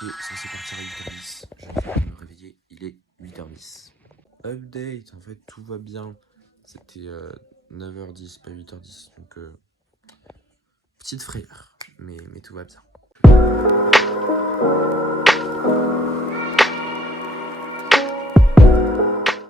J'étais censé partir à 8h10, je viens de me réveiller, il est 8h10. Update, en fait tout va bien. C'était 9h10, pas 8h10, donc petite frayeur, mais tout va bien.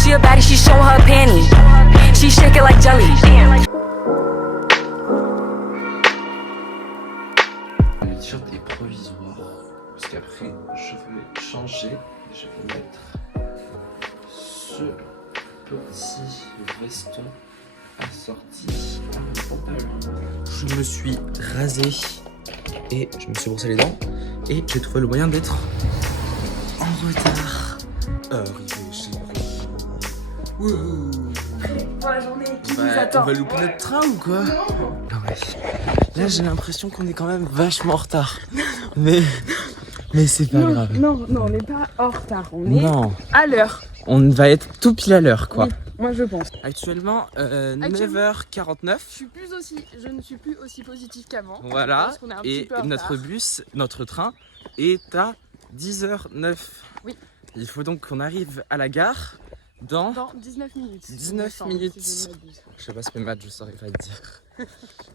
She a baddie, she show her panties. She shake it like jelly. Le t-shirt est provisoire, parce qu'après je vais changer. Je vais mettre ce petit veston assorti à mon pantalon. Je me suis rasé et je me suis brossé les dents et j'ai trouvé le moyen d'être en retard. Arrivé chez vous. Wouhou. Pour la journée qui nous On attend. va louper notre train ou quoi? Non mais là j'ai l'impression qu'on est quand même vachement en retard. Mais c'est pas grave. Non, on n'est pas en retard, on Non, est à l'heure. on va être tout pile à l'heure quoi. Oui, moi je pense. Actuellement 9h49. Je ne suis plus aussi positive qu'avant. Voilà, Parce qu'on est un petit et peu en notre retard. bus, notre train est à 10h09. Oui. Il faut donc qu'on arrive à la gare dans... Dans 19 minutes. 19 minutes. Si je ne m'abuse. Je sais pas ce que maths, je saurais pas te dire.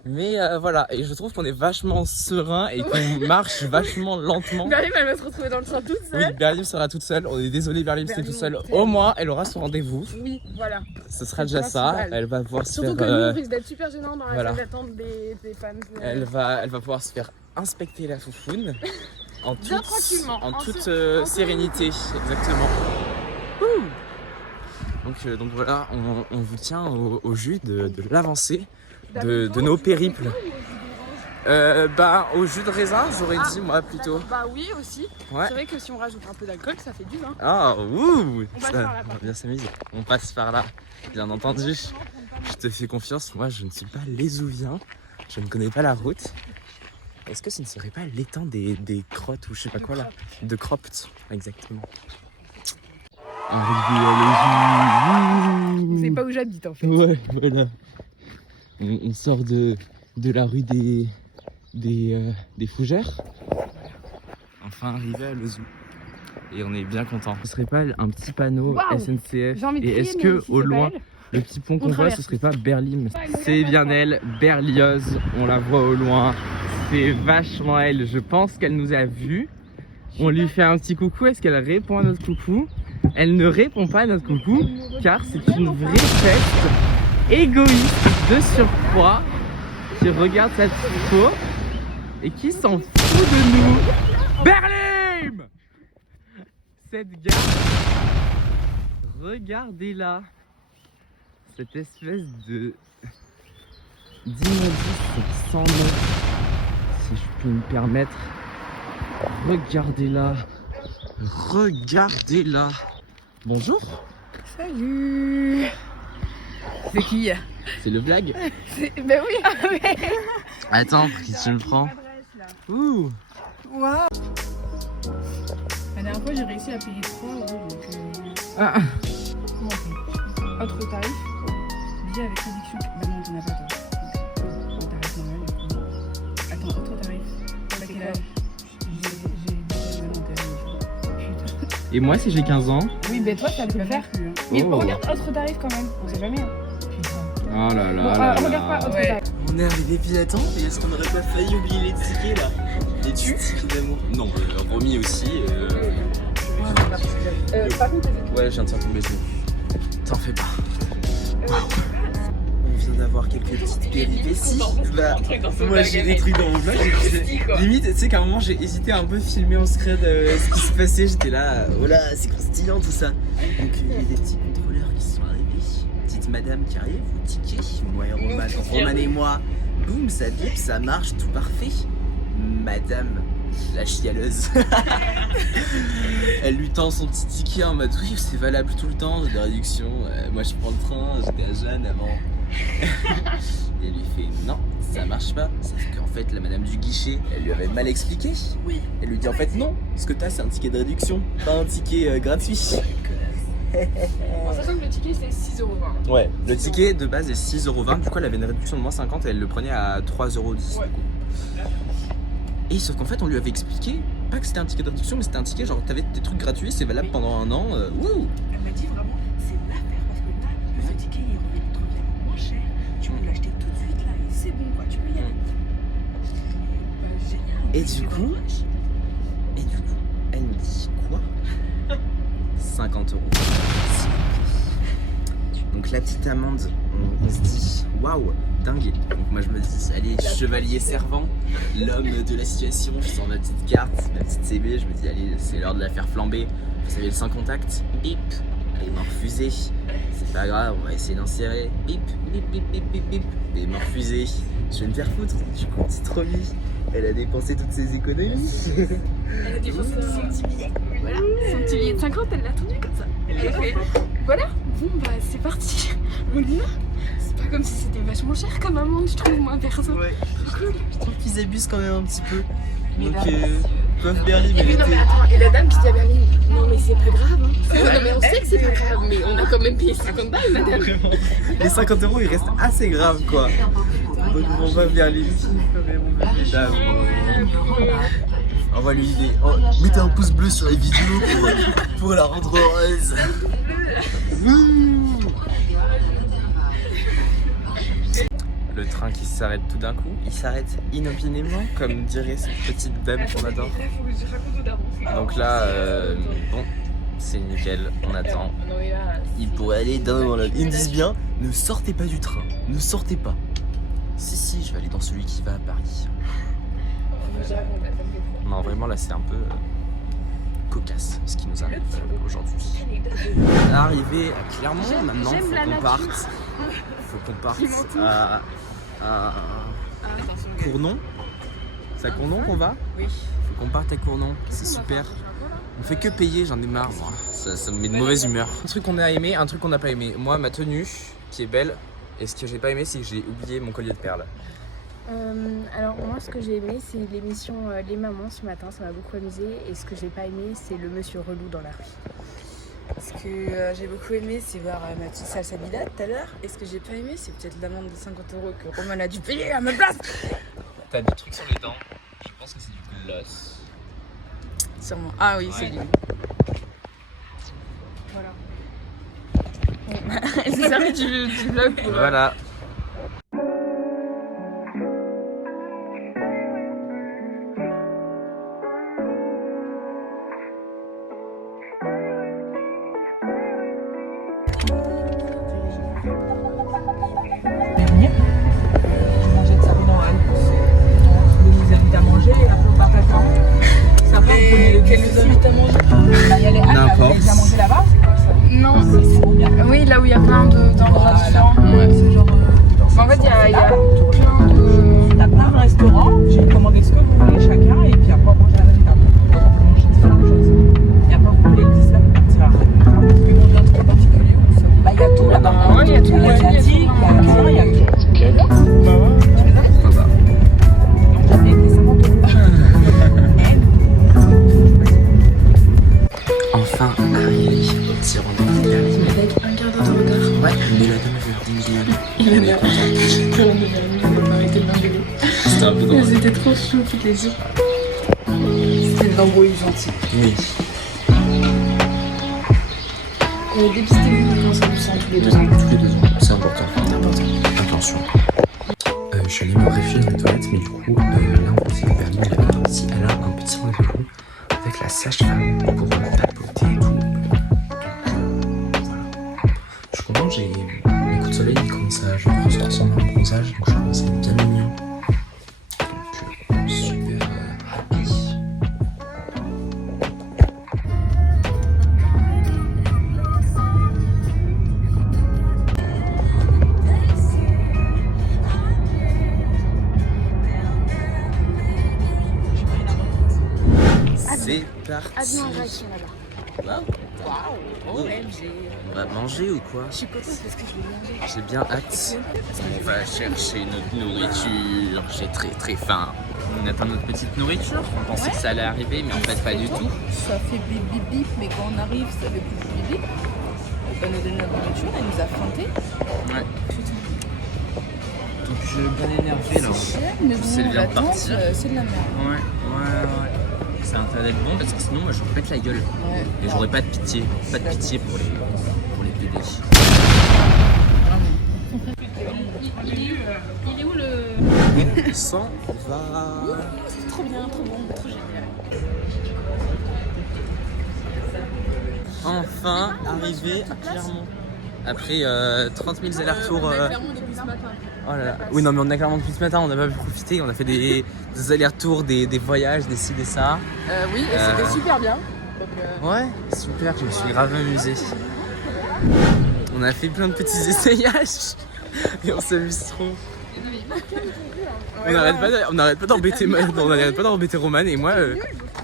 Mais voilà, et je trouve qu'on est vachement serein et qu'on marche vachement lentement. Berlim, elle va se retrouver dans le train toute Oui, seule. Berlim sera toute seule. On est désolé, Berlim, c'est Berlim, toute seule. on t'aime. Au moins, elle aura son rendez-vous. Oui, voilà. Ce sera C'est déjà ça. principal. Elle va pouvoir se Surtout faire. que nous, on risque d'être super gênants dans la voilà. salle d'attente des fans. Elle va pouvoir se faire inspecter la foufoune en Bien toute, tranquillement, en en toute en sérénité, exactement. Donc voilà, on vous tient au jus de l'avancée de nos périples. Au jus de raisin, j'aurais dit moi plutôt. Bah oui, aussi. Ouais. C'est vrai que si on rajoute un peu d'alcool, ça fait du vin. Ah, ouh, On passe ça, par là, on va par bien s'amuser. On passe par là, bien entendu. Je te fais confiance, moi je ne suis pas lésouvien, je ne connais pas la route. Est-ce que ce ne serait pas l'étang des crottes ou je sais pas quoi là? De cropt, exactement. Vous savez pas où j'habite en fait. Ouais, voilà. On sort de la rue des Fougères. Enfin arrivé à Lezou. Et on est bien content. Ce serait pas un petit panneau Waouh, SNCF? j'ai envie de Et crier, est-ce mais que si au c'est pas loin, elle, le petit pont qu'on voit, traverse. ce serait pas Berlim? Ouais, C'est bien elle, Berlioz. On la voit au loin. C'est vachement elle. Je pense qu'elle nous a vus. On lui fait un petit coucou. Est-ce qu'elle répond à notre coucou? Elle ne répond pas à notre coucou car c'est une vraie peste égoïste de surcroît qui regarde cette photo et qui s'en fout de nous. Berlim! Cette gare, regardez-la. Cette espèce de d'immondice sans nom, si je puis me permettre. Regardez-la. Regardez-la. Bonjour. Salut. C'est qui? C'est le blague. Ben oui. Attends, pour qui tu me prends? Ouh. Waouh. La dernière fois, j'ai réussi à payer 3 €. Donc, Ah. comment on fait? Autre tarif? Dis avec réduction. Bah non, t'en as pas toi. Un tarif normal. Du coup. Attends, autre tarif. T'as quel âge? Et moi, si j'ai 15 ans? Oui, ben toi, ça peut le faire. Mais Oh. regarde autre tarif quand même. On sait jamais. Hein. Oh là là Bon, là regarde là. pas autre tarif. On est arrivé pile à temps, et est-ce qu'on n'aurait pas failli oublier les tickets là? Les tickets d'amour? Non, remis aussi. Par contre, Ouais, je viens de faire tomber ce. T'en fais pas. On vient d'avoir quelques petites péripéties. Bah, moi j'ai des trucs dans mon vlog. Limite, tu sais qu'à un moment j'ai hésité à un peu filmer en secret ce qui se passait. J'étais là, oh là, c'est croustillant tout ça. Donc il y a des petits contrôleurs qui sont arrivés. Petite madame qui arrive, au ticket. Moi et Roman et moi, boum, ça bip, ça marche, tout parfait. Madame, la chialeuse. Elle lui tend son petit ticket en mode oui, c'est valable tout le temps, j'ai des réductions. Moi je prends le train, j'étais à Jeanne avant. Et elle lui fait non, ça marche pas. Sauf qu'en fait, la madame du guichet, elle lui avait mal expliqué. Oui. Elle lui dit en fait non, ce que t'as c'est un ticket de réduction, pas un ticket gratuit. en sachant que le ticket c'est 6,20 €. Ouais, le ticket de base est 6,20 €. Du coup, elle avait une réduction de moins 50 et elle le prenait à 3,10 €. Ouais. Et sauf qu'en fait, on lui avait expliqué pas que c'était un ticket d'introduction, mais c'était un ticket genre t'avais tes trucs gratuits, c'est valable pendant un an. Wouh. Elle m'a dit vraiment, c'est l'affaire parce que là, ce ticket il revient moins cher. Tu peux l'acheter tout de suite là et c'est bon quoi, tu peux y aller. Bah, génial. Et du coup, elle me dit quoi 50 €. Donc la petite amende, on se dit waouh, dingue. Donc moi je me dis, allez, chevalier servant, l'homme de la situation, je sors ma petite carte, ma petite CB, je me dis, allez, c'est l'heure de la faire flamber. Vous savez, le sans contact, bip, elle m'a refusé. C'est pas grave, on va essayer d'insérer. Bip, bip, bip, bip, bip, bip. Elle m'a refusé. Je vais me faire foutre, du coup, petite remise. Elle a dépensé toutes ses économies. Elle a dépensé son petit billet. Voilà, son petit billet de 50, elle l'a tendu comme ça. Elle a fait. Voilà, bon bah c'est parti. On y va. C'est pas comme si c'était vachement cher comme amende, je trouve, moi perso. Ouais, Cool. je trouve qu'ils abusent quand même un petit peu. Donc, Puff Berly, Et puis non mais attends, et la dame qui dit à Berlin, non mais c'est pas grave hein. Non mais on sait que c'est pas grave, mais on a quand même payé 50 balles madame. les 50 € ils restent assez graves quoi. Donc on va vers les quand même, on va les dames. On va lui aider. Oh, mettez un pouce bleu sur les vidéos pour la rendre heureuse. Le train qui s'arrête tout d'un coup, il s'arrête inopinément, comme dirait cette petite dame qu'on adore. Donc là, bon, c'est nickel, on attend. Il pourrait aller dans le... Ils me disent bien, ne sortez pas du train, ne sortez pas. Si, je vais aller dans celui qui va à Paris. Non, vraiment là c'est un peu cocasse ce qui nous arrive aujourd'hui. Arrivé à Clermont, maintenant faut qu'on parte. Faut qu'on parte à Cournon. C'est à Cournon qu'on va? Oui. Faut qu'on parte à Cournon, c'est super. On fait que payer, j'en ai marre moi. Ça me met de mauvaise humeur. Un truc qu'on a aimé, un truc qu'on n'a pas aimé. Moi ma tenue qui est belle, et ce que j'ai pas aimé c'est que j'ai oublié mon collier de perles. Alors moi ce que j'ai aimé c'est l'émission Les Mamans ce matin, ça m'a beaucoup amusé, et ce que j'ai pas aimé c'est le monsieur relou dans la rue. Ce que j'ai beaucoup aimé, c'est voir ma petite salsa-vida tout à l'heure. Et ce que j'ai pas aimé, c'est peut-être l'amende de 50 € que Roman a dû payer à ma place. T'as des trucs sur les dents, je pense que c'est du gloss. Sûrement. Ah oui, c'est lui. Voilà. C'est ça du vlog pour... Voilà. N'importe. Non, oui, là où il y a plein d'endroits différents. Ouais, c'est genre. En fait, il y a plein de. Il y a plein de restaurants, j'ai commandé ce que vous voulez chacun et puis après on mange à la table. On peut manger différentes choses. Et après vous voulez le 19 partir à un truc particulier où ça. Bah il y a tout là-bas. Il y a tout, il y a l'asiatique, il y a l'indien, il y a tout. Tu les as? Ça va. Donc j'avais été 50 €. Enfin arrivé au petit rendez-vous de Berlin. Avec un quart d'heure de retard. Ouais, mais la demi-heure. Il a arrêté de l'engueuler. C'était un peu drôle. Elles étaient trop chaudes toutes les deux. C'était une embrouille gentille. Oui. Dépistez-vous quand ça vous sent tous les 2 ans. Tous les 2 ans, c'est important. Attention. Je suis allé me réfugier dans les toilettes, mais du coup, là on s'est permis, elle a un petit rendez-vous avec la sage-femme pour tapoter et tout. Voilà. Je suis content, les coups de soleil ils commencent à se transformer en bronzage, donc je commence à être bien mignon. Donc super happy. C'est parti. Avion en réaction là-bas. Waouh. OMG. On va manger ou quoi? Je suis contente parce que je vais manger. J'ai bien hâte. On va chercher notre nourriture. J'ai très faim. On attend notre petite nourriture. On pensait que ça allait arriver, mais en fait pas du tout. Ça fait bip bip bip, mais quand on arrive, ça fait plus bip bip. Elle nous donne la nourriture, elle nous a feinté. Ouais. Donc je suis bien énervé là. C'est cher, mais C'est bon, bien l'attente, parti. c'est de la merde. Ouais. Ça a intérêt d'être bon parce que sinon moi je pète la gueule. Ouais. Et j'aurais pas de pitié. Pas de pitié pour les PD. Il est où le. On s'en va. C'est trop bien, trop bon, trop génial. Enfin arrivé à Clermont. Après 30 000 allers-retours. On est depuis ce matin. Oh là là. Oui, non, mais on a Clermont depuis ce matin, on n'a pas pu profiter. On a fait des allers-retours, des voyages, des ci, des ça. Oui, et c'était super bien. Donc, Ouais, super, je me suis grave amusé. On a fait plein de petits essayages et on s'amuse trop. On n'arrête pas d'embêter Romane et moi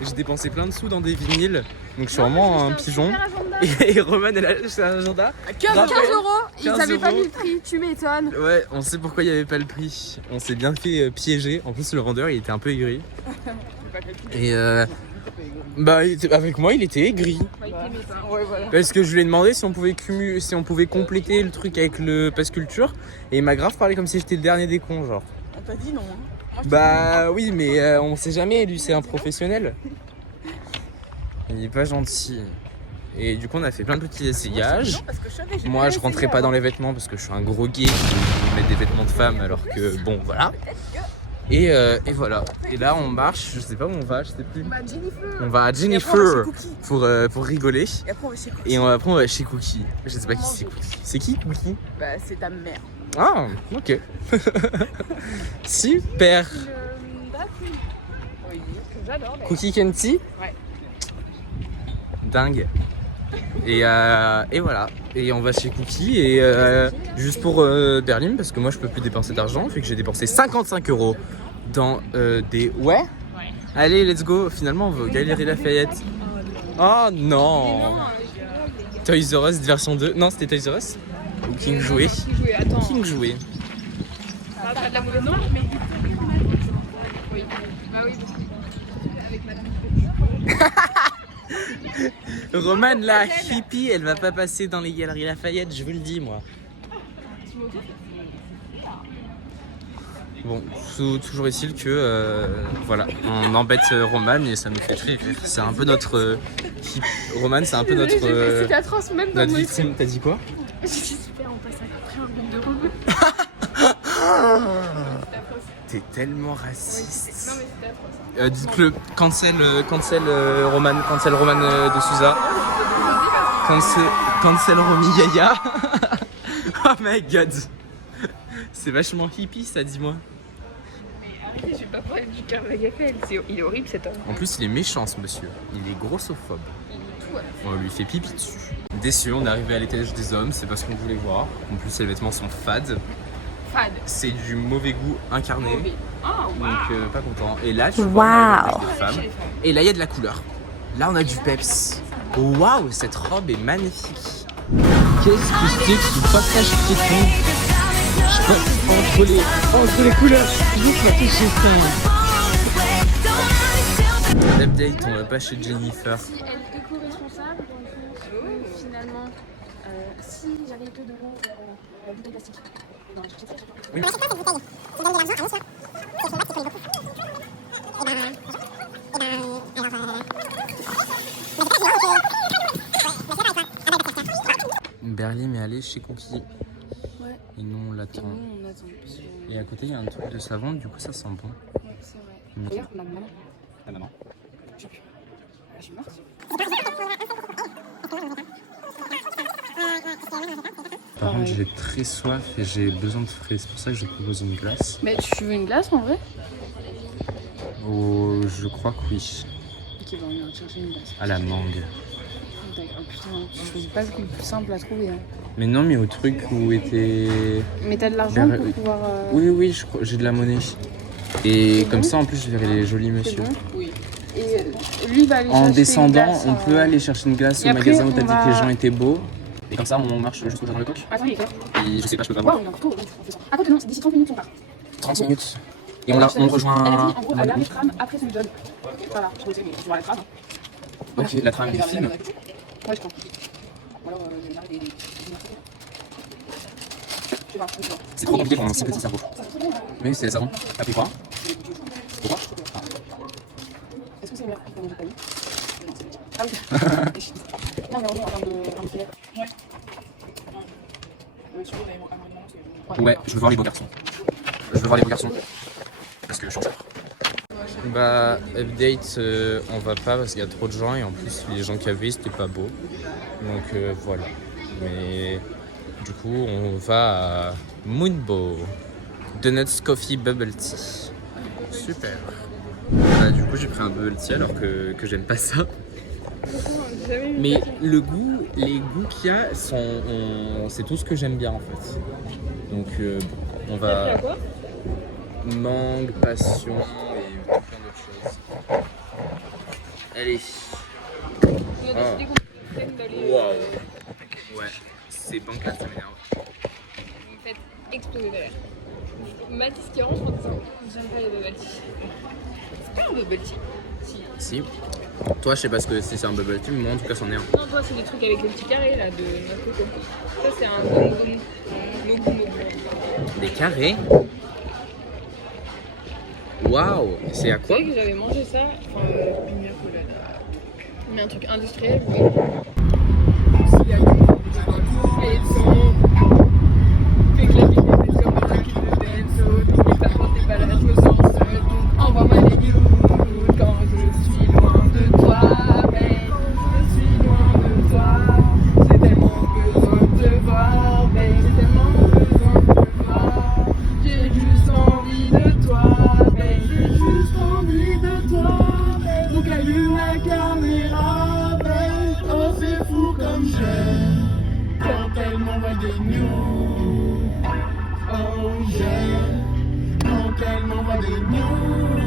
j'ai dépensé plein de sous dans des vinyles, donc je suis vraiment un pigeon. Et Romane elle a acheté un agenda. 15 €, ils 15 avaient pas €. mis le prix, tu m'étonnes. Ouais, on sait pourquoi il n'y avait pas le prix. On s'est bien fait piéger. En plus le vendeur il était un peu aigri. Et avec moi il était aigri. ouais, voilà. Parce que je lui ai demandé si on pouvait compléter le truc avec le pass culture et il m'a grave parlé comme si j'étais le dernier des cons genre. On t'a dit non. Hein. Bah oui mais on sait jamais, lui c'est un professionnel. Il est pas gentil. Et du coup on a fait plein de petits essayages. Moi je rentrais pas dans les vêtements parce que je suis un gros gay qui met des vêtements de femme alors que bon voilà. Et voilà. Et là on marche, je sais pas où on va, je sais plus. On va à Jennifer pour rigoler. Et après on va chez Cookie. Et après on va chez Cookie. Je sais pas qui c'est Cookie. C'est qui Cookie? Bah c'est ta mère. Ah ok. Super. Oui, j'adore. Cookie Kenty? Ouais. Dingue. Et voilà. Et on va chez Cookie et juste pour Berlin parce que moi je peux plus dépenser d'argent vu que j'ai dépensé 55 € dans des... Ouais. Allez let's go. Finalement on va au Galeries Lafayette. Oh non. Toys R Us version 2. Non c'était Toys R Us ou King Jouet. King Jouet. Pas de la boule noire, mais. Oui. Bah oui, avec madame. Romane la hippie, elle va pas passer dans les Galeries Lafayette, je vous le dis moi. Bon, toujours est-il que voilà, on embête Romane et ça nous fait très rire. C'est un peu notre Romane, c'est un peu notre C'était atroce, même dans notre mon victime. T'as dit quoi? J'ai dit super, on passe après un groupe de rebeux. T'es tellement raciste. Non, mais c'était atroce. Dites-le, cancel Romane de Souza. Cancel Romy Yaya. Oh my god. C'est vachement hippie ça, dis-moi. Je vais pas parler du Carvagafel, il est horrible cet homme. En plus, il est méchant ce monsieur. Il est grossophobe. On lui fait pipi dessus. Déçu, on est arrivé à l'étage des hommes, c'est pas ce qu'on voulait voir. En plus, les vêtements sont fades. Fade. C'est du mauvais goût incarné. Oh, wow. Donc, pas content. Et là, tu vois, on a des femmes. Et là, il y a de la couleur. Là, on a du peps. Waouh, cette robe est magnifique. Qu'est-ce que c'est que ce passage piéton? Entre les couleurs, vite la touche l'update, on va pas chez Jennifer. Si elle est éco-responsable, dans le sens où finalement, si j'avais que de l'eau, la bouteille plastique. Non, je sais pas. Oui. Berlin est allé chez Cookie. Ouais. Et nous on l'attend. On attend. Et à côté il y a un truc de savon, du coup ça sent bon. Ouais, c'est vrai. Mais- D'ailleurs, la maman. La maman. Je suis morte. Par contre j'ai très soif et j'ai besoin de frais, c'est pour ça que je propose une glace. Mais tu veux une glace en vrai? Oh, je crois que oui. Ok, bon, on va chercher une glace. À la mangue. Oh putain, tu choisis pas le truc le plus simple à trouver. Hein. Mais non, mais au truc où était... Mais t'as de l'argent Vers- pour pouvoir. Oui, j'ai de la monnaie. Et C'est comme bon ça, en plus, je verrai les jolis C'est monsieur. bon? Oui. Et lui va aller En chercher une descendant, glace, on peut aller chercher une glace Et au après, magasin où t'as on dit que les va- gens étaient beaux. Et comme ça, on marche jusqu'au jardin de coq. Attends, il est clair. Et je sais pas, je peux pas Waouh, voir. il est encore tôt, on fait ça. Attends, non, c'est d'ici 30 minutes on part. 30 minutes. Et on rejoint... Elle a dit en gros, la dernière tram après celui de John. Voilà, je sais, mais tu vois la tram. Ok, la trame des films. Ouais, je crois. Alors, il y a des. Je sais pas, je sais pas. C'est trop compliqué pour mon si petit cerveau. Mais c'est ça. T'as pris quoi? Pourquoi? Est-ce que c'est le mercredi, comme j'ai pas dit. Ah oui. Non, mais on est en termes de filet. Ouais, je veux voir les beaux garçons. Je veux voir les beaux garçons. Parce que je suis en Bah, update, on va pas parce qu'il y a trop de gens et en plus, les gens qui avaient, c'était pas beau. Donc voilà. Mais du coup, on va à Moonbo. Donuts Coffee Bubble Tea. Super. Bah, du coup, j'ai pris un bubble tea alors que j'aime pas ça. Mais le goût, les goûts qu'il y a c'est tout ce que j'aime bien en fait. Donc on va mangue, passion et plein d'autres choses. Allez. Oh. Wow. Ouais, c'est bancal, ça m'énerve. Vous me faites exploser de rire. Mathis qui rentre en disant j'aime pas les bubble tea. C'est pas un bubble tea. Si. Toi, je sais pas ce que c'est un bubble tea, mais moi en tout cas, c'en est un. Non, toi, c'est des trucs avec les petits carrés là de notre coco. Ça, c'est un mogu. Des carrés. Waouh. C'est à Tu quoi? sais que j'avais mangé ça, enfin, pina colada. Mais un truc industriel. Et son. Fais que la vie est comme un kit de benzo. Et parfois t'es pas là, je me sens seul. Envoie-moi des news quand je suis loin de toi. Mais je suis loin de toi. J'ai tellement besoin de te voir. Mais j'ai tellement besoin de te voir. J'ai juste envie de toi. Mais j'ai juste envie de toi. Donc allume la caméra. Oh, c'est fou comme j'aime. Quand elle m'envoie des news, oh j'aime. Quand elle m'envoie des news,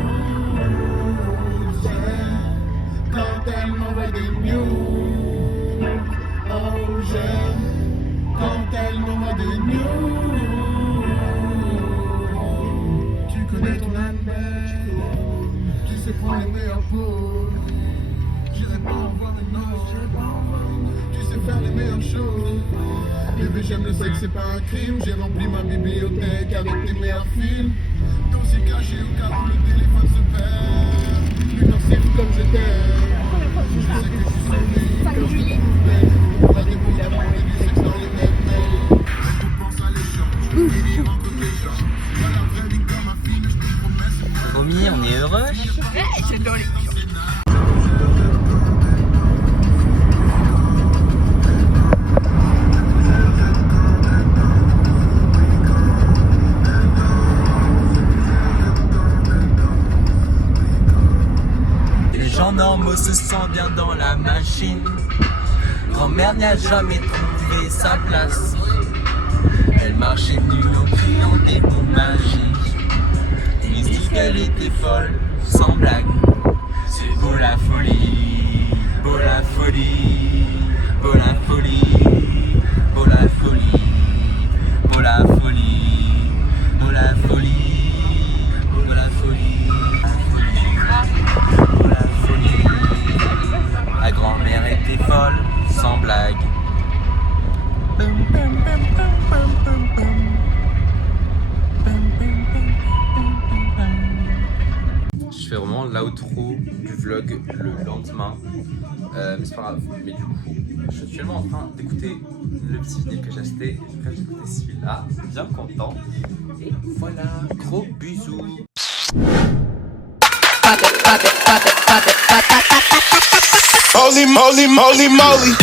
j'aime. Quand elle m'envoie des news, oh j'aime. Quand elle m'envoie des news, tu connais ton Amber, tu sais prendre les meilleures poses. J'irai pas en voir une noce, tu sais faire les meilleures choses. Bébé, j'aime le sexe, c'est pas un crime. J'ai rempli ma bibliothèque avec tes meilleurs films. Dossier caché au cas où le téléphone se perd. Putain, c'est fou comme je t'aime. Je sais que tu sais quand je te pouvais. On va débrouiller avant et du sexe dans les mêmes mails. Je pense à l'échange, je vais finir entre les gens. Pas la vraie vie comme ma fille, mais je te promets, c'est moi. Promis, on est heureux. Les gens normaux se sentent bien dans la machine. Grand-mère n'a jamais trouvé sa place. Elle marchait nue en criant des mots magiques. Il dit qu'elle était folle, sans blague. C'est beau la folie, beau la folie, beau la folie, beau la folie, beau la folie, beau la folie, beau la folie, beau la folie. La grand-mère était folle, sans blague. Je fais vraiment l'outro du vlog le lendemain, mais c'est pas grave. Mais du coup, je suis actuellement en train d'écouter le petit vinyle que j'ai acheté. J'ai écouté celui-là, bien content. Et voilà, gros bisous. Holy moly, moly, moly.